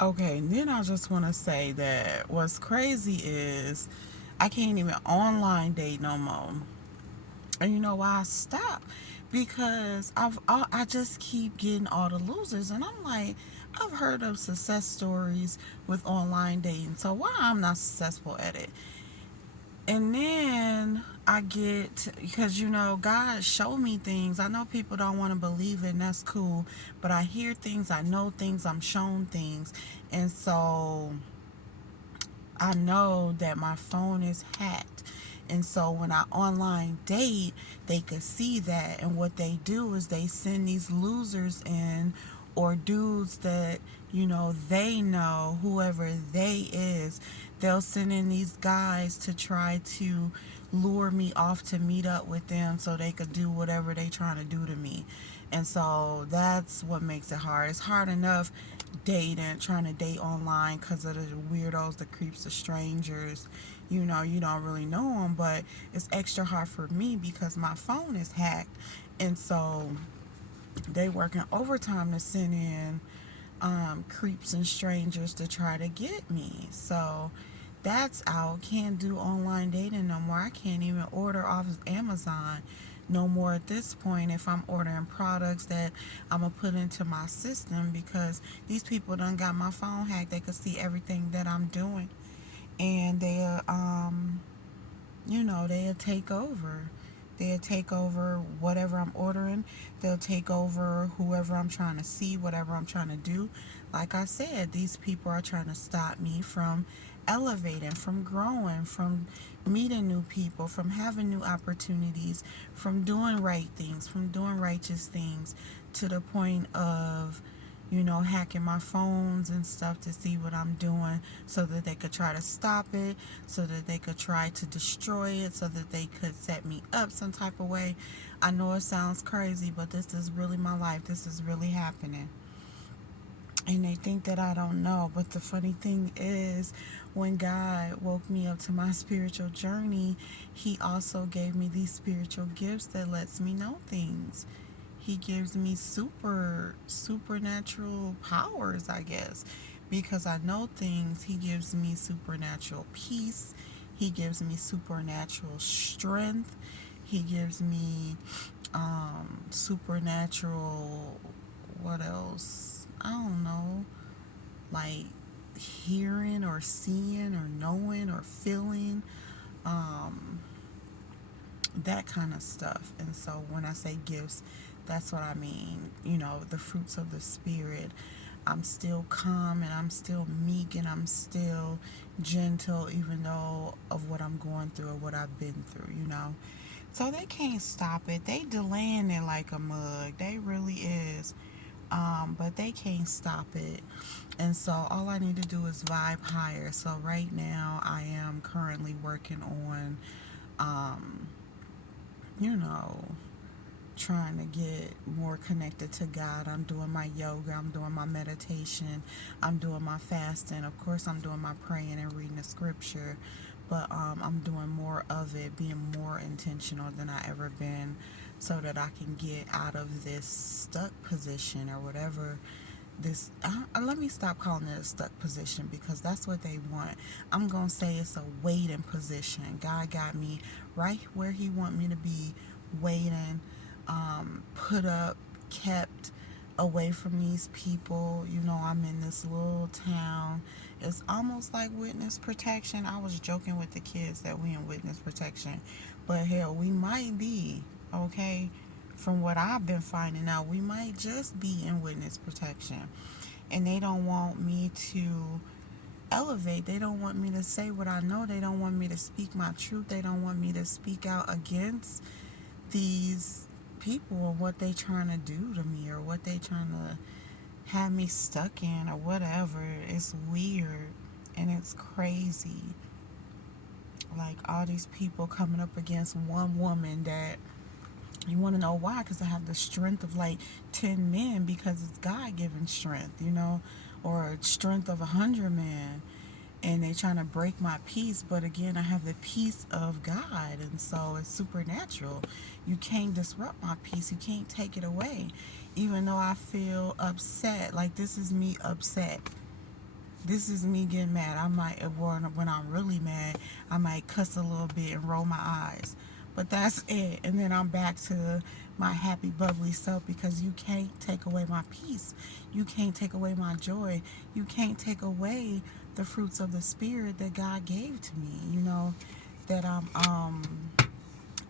Okay, and then I just want to say that what's crazy is I can't even online date no more. And you know why I stopped? Because I just keep getting all the losers, and I'm like, I've heard of success stories with online dating, so why I'm not successful at it? And then I get, because God showed me things. I know people don't want to believe it, and that's cool, but I hear things, I know things, I'm shown things, and so I know that my phone is hacked. And so when I online date, they could see that. And what they do is they send these losers in, or dudes that, they know, whoever they is, they'll send in these guys to try to lure me off to meet up with them so they could do whatever they trying to do to me. And so that's what makes it hard. It's hard enough dating, trying to date online because of the weirdos, the creeps, the strangers. You don't really know them, but it's extra hard for me because my phone is hacked. And so they working overtime to send in creeps and strangers to try to get me. So that's out. Can't do online dating no more. I can't even order off of Amazon no more at this point if I'm ordering products that I'm gonna put into my system, because these people done got my phone hacked. They could see everything that I'm doing, and they'll take over. They'll take over whatever I'm ordering. They'll take over whoever I'm trying to see, whatever I'm trying to do. Like I said, these people are trying to stop me from elevating, from growing, from meeting new people, from having new opportunities, from doing right things, from doing righteous things, to the point of hacking my phones and stuff to see what I'm doing so that they could try to stop it, so that they could try to destroy it, so that they could set me up some type of way. I know it sounds crazy, but this is really my life. This is really happening. And they think that I don't know. But the funny thing is, when God woke me up to my spiritual journey, He also gave me these spiritual gifts that lets me know things. He gives me supernatural powers, I guess, because I know things. He gives me supernatural peace. He gives me supernatural strength. He gives me supernatural, what else? I don't know, like hearing or seeing or knowing or feeling, um, that kind of stuff. And so when I say gifts, that's what I mean. The fruits of the Spirit. I'm still calm, and I'm still meek, and I'm still gentle, even though of what I'm going through or what I've been through. So they can't stop it. They delaying it like a mug. They really is. But they can't stop it. And so all I need to do is vibe higher. So right now I am currently working on, um, you know, trying to get more connected to God. I'm doing my yoga, I'm doing my meditation, I'm doing my fasting. Of course, I'm doing my praying and reading the scripture, but I'm doing more of it, being more intentional than I ever been, so that I can get out of this stuck position or whatever. Let me stop calling it a stuck position, because that's what they want. I'm gonna say it's a waiting position. God got me right where He want me to be, waiting, put up, kept away from these people. I'm in this little town. It's almost like witness protection. I was joking with the kids that we in witness protection, but hell, we might be, okay? From what I've been finding out, we might just be in witness protection. And they don't want me to elevate. They don't want me to say what I know. They don't want me to speak my truth. They don't want me to speak out against these people, or what they trying to do to me, or what they trying to have me stuck in, or whatever. It's weird and it's crazy. Like all these people coming up against one woman that you want to know why? Because I have the strength of like 10 men, because it's God given strength, or strength of 100 men. And they trying to break my peace, but again, I have the peace of God, and so it's supernatural. You can't disrupt my peace. You can't take it away. Even though I feel upset, like this is me upset. This is me getting mad. I might, when I'm really mad, I might cuss a little bit and roll my eyes. But that's it. And then I'm back to my happy, bubbly self because you can't take away my peace. You can't take away my joy. You can't take away the fruits of the Spirit that God gave to me, that I'm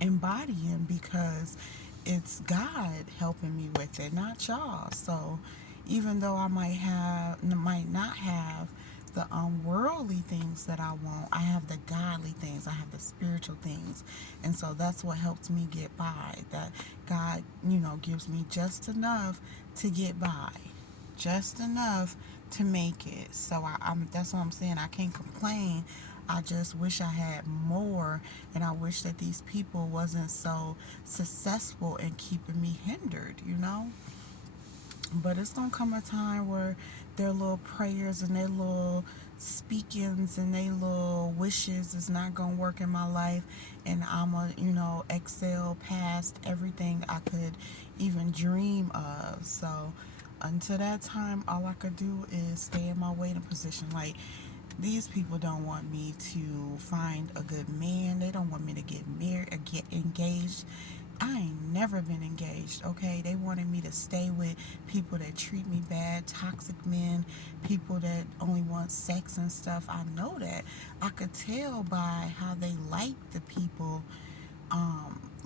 embodying because it's God helping me with it, not y'all. So even though might not have the worldly things that I want, I have the godly things, I have the spiritual things, and so that's what helps me get by. That God, gives me just enough to get by, just enough to make it. So I'm that's what I'm saying. I can't complain. I just wish I had more, and I wish that these people wasn't so successful in keeping me hindered. But it's gonna come a time where their little prayers and their little speakings and their little wishes is not gonna work in my life, and I'ma, excel past everything I could even dream of. So until that time, all I could do is stay in my waiting position. Like, these people don't want me to find a good man. They don't want me to get married or get engaged. I ain't never been engaged, okay? They wanted me to stay with people that treat me bad, toxic men, people that only want sex and stuff. I know that. I could tell by how they like the people,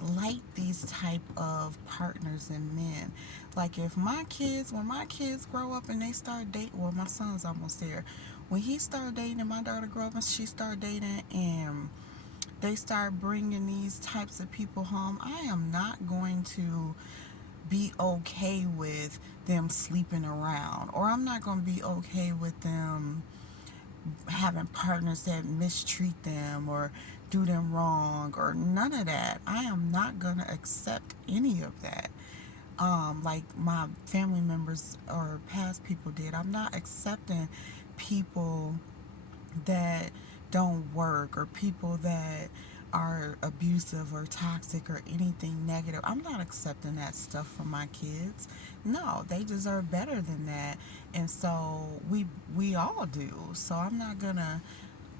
like these type of partners and men. Like, if when my kids grow up and they start dating, well, my son's almost there. When he start dating and my daughter grow up and she start dating and they start bringing these types of people home, I am not going to be okay with them sleeping around, or I'm not going to be okay with them having partners that mistreat them or do them wrong or none of that. I am not going to accept any of that. Like my family members or past people did. I'm not accepting people that don't work, or people that are abusive or toxic or anything negative. I'm not accepting that stuff from my kids. No, they deserve better than that. And so we all do. So I'm not gonna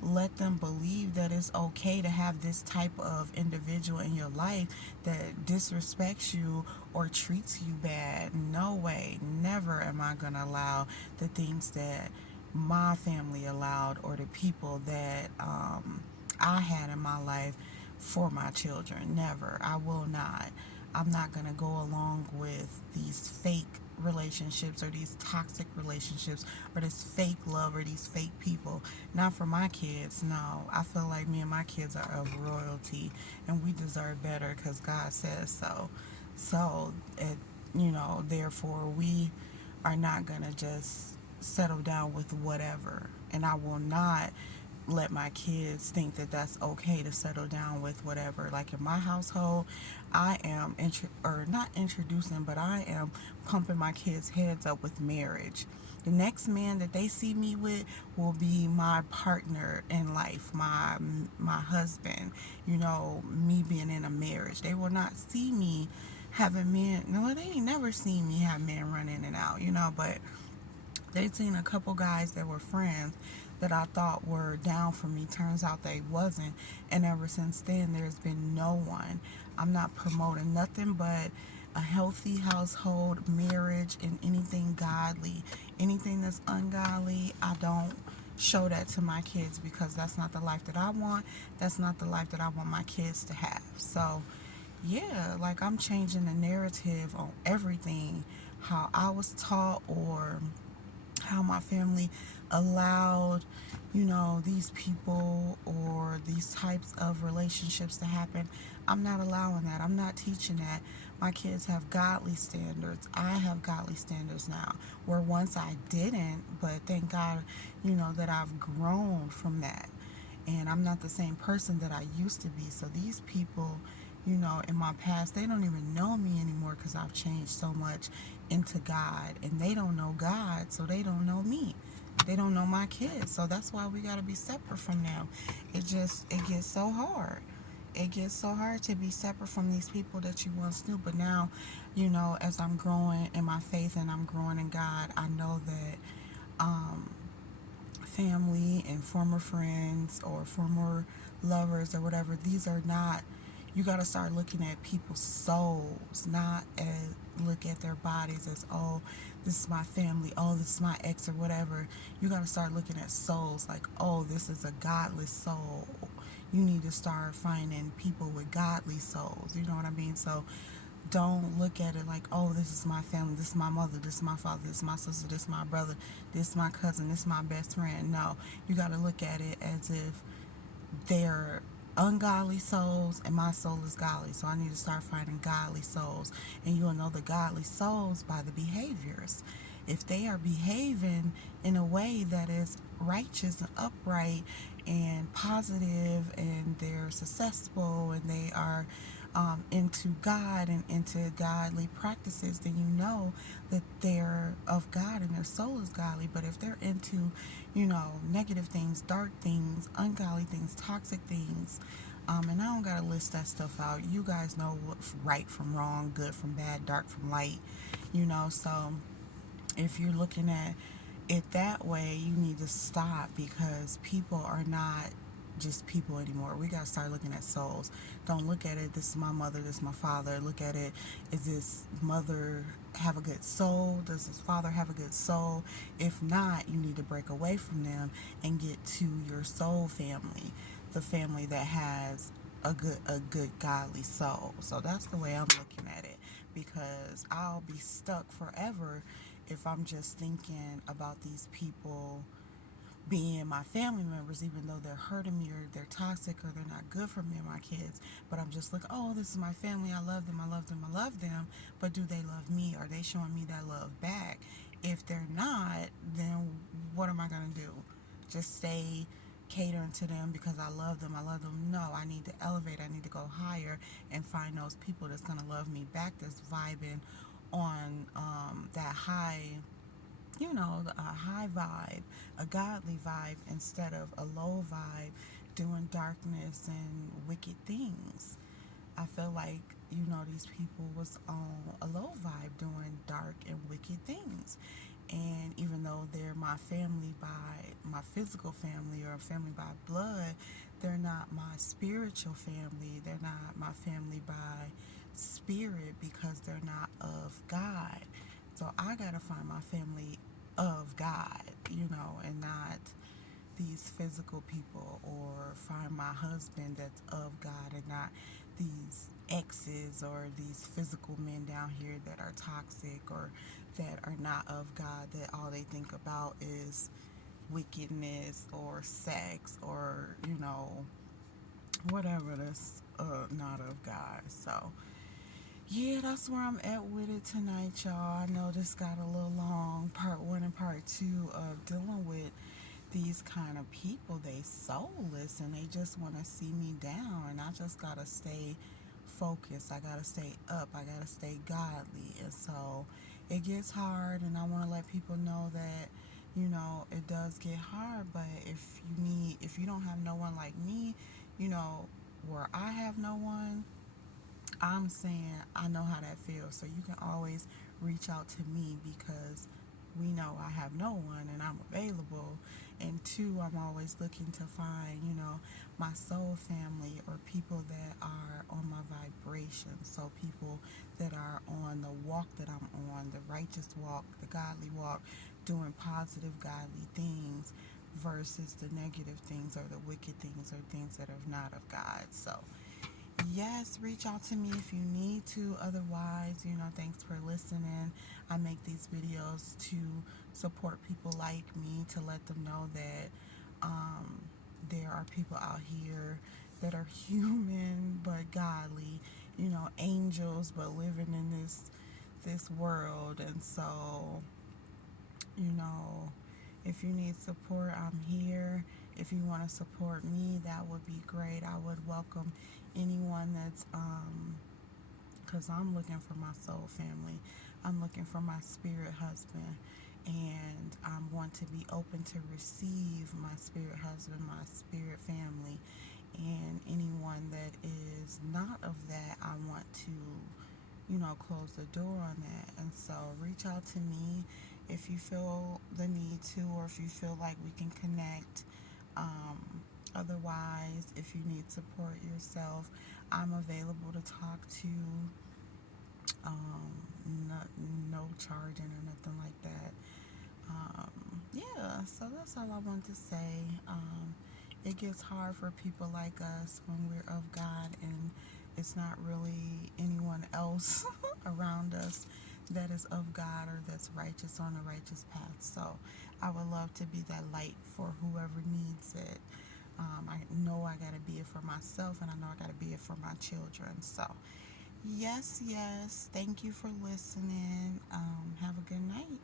let them believe that it's okay to have this type of individual in your life that disrespects you or treats you bad. No way, never am I going to allow the things that my family allowed, or the people that I had in my life for my children. Never. I will not. I'm not going to go along with these fake relationships or these toxic relationships or this fake love or these fake people. Not for my kids. No. I feel like me and my kids are of royalty and we deserve better because God says so. So, therefore, we are not going to just settle down with whatever. And I will not let my kids think that that's okay to settle down with whatever. Like in my household, I am or not introducing, but I am pumping my kids' heads up with marriage. The next man that they see me with will be my partner in life, my husband. Me being in a marriage. They will not see me having men. No, they ain't never seen me have men run in and out. But they'd seen a couple guys that were friends that I thought were down for me. Turns out they wasn't. And ever since then, there's been no one. I'm not promoting nothing but a healthy household, marriage, and anything godly. Anything that's ungodly, I don't show that to my kids because that's not the life that I want. That's not the life that I want my kids to have. So, yeah, like I'm changing the narrative on everything, how I was taught, or how my family allowed, these people or these types of relationships to happen. I'm not allowing that. I'm not teaching that. My kids have godly standards. I have godly standards now, where once I didn't, but thank God, that I've grown from that. And I'm not the same person that I used to be. So these people, in my past, they don't even know me anymore because I've changed so much into God. And they don't know God, so they don't know me. They don't know my kids. So that's why we got to be separate from them. It gets so hard. It gets so hard to be separate from these people that you once knew. But now, as I'm growing in my faith and I'm growing in God, I know that family and former friends or former lovers or whatever, these are not, you got to start looking at people's souls, not as look at their bodies as, oh, this is my family, oh, this is my ex or whatever. You got to start looking at souls like, oh, this is a godless soul. You need to start finding people with godly souls. You know what I mean? So don't look at it like, oh, this is my family, this is my mother, this is my father, this is my sister, this is my brother, this is my cousin, this is my best friend. No, you got to look at it as if they're ungodly souls and my soul is godly. So I need to start finding godly souls. And you'll know the godly souls by the behaviors. If they are behaving in a way that is righteous and upright and positive, and they're successful, and they are into God and into godly practices, then you know that they're of God and their soul is godly. But if they're into, negative things, dark things, ungodly things, toxic things, and I don't gotta list that stuff out. You guys know what's right from wrong, good from bad, dark from light, so if you're looking at it that way, you need to stop, because people are not just people anymore. We got to start looking at souls. Don't look at it, this is my mother, this is my father. Look at it, is this mother have a good soul? Does this father have a good soul? If not, you need to break away from them and get to your soul family, the family that has a good godly soul. So that's the way I'm looking at it, because I'll be stuck forever if I'm just thinking about these people being my family members, even though they're hurting me or they're toxic or they're not good for me and my kids. But I'm just like, oh, this is my family. I love them. I love them. I love them. But do they love me? Are they showing me that love back? If they're not, then what am I going to do? Just stay catering to them because I love them. I love them. No, I need to elevate. I need to go higher and find those people that's going to love me back, that's vibing on that high, a high vibe, a godly vibe, instead of a low vibe doing darkness and wicked things. I feel like, these people was on a low vibe doing dark and wicked things. And even though they're my family by my physical family or family by blood, they're not my spiritual family. They're not my family by spirit, because they're not of God. So I gotta find my family of God, and not these physical people, or find my husband that's of God and not these exes or these physical men down here that are toxic or that are not of God, that all they think about is wickedness or sex or, whatever that's not of God. So, yeah, that's where I'm at with it tonight, y'all. I know this got a little long, part one and part two of dealing with these kind of people. They soulless and they just want to see me down, and I just gotta stay focused. I gotta stay up. I gotta stay godly. And so it gets hard, and I want to let people know that, it does get hard. But if you don't have no one like me, where I have no one, I'm saying I know how that feels. So you can always reach out to me, because we know I have no one and I'm available. And two, I'm always looking to find, my soul family, or people that are on my vibration. So people that are on the walk that I'm on, the righteous walk, the godly walk, doing positive godly things versus the negative things or the wicked things or things that are not of God. So yes, reach out to me if you need to. Otherwise, thanks for listening. I make these videos to support people like me, to let them know that there are people out here that are human but godly, angels but living in this world. And so, you know, if you need support, I'm here. If you want to support me, that would be great. I would welcome anyone that's, because I'm looking for my soul family. I'm looking for my spirit husband. And I want to be open to receive my spirit husband, my spirit family. And anyone that is not of that, I want to, close the door on that. And so reach out to me if you feel the need to, or if you feel like we can connect. Otherwise, if you need support yourself, I'm available to talk to. No, no charging or nothing like that. Yeah, so that's all I want to say. It gets hard for people like us when we're of God and it's not really anyone else around us that is of God or that's righteous on the righteous path. So I would love to be that light for whoever needs it. I know I got to be it for myself, and I know I got to be it for my children. So, yes, yes. Thank you for listening. Have a good night.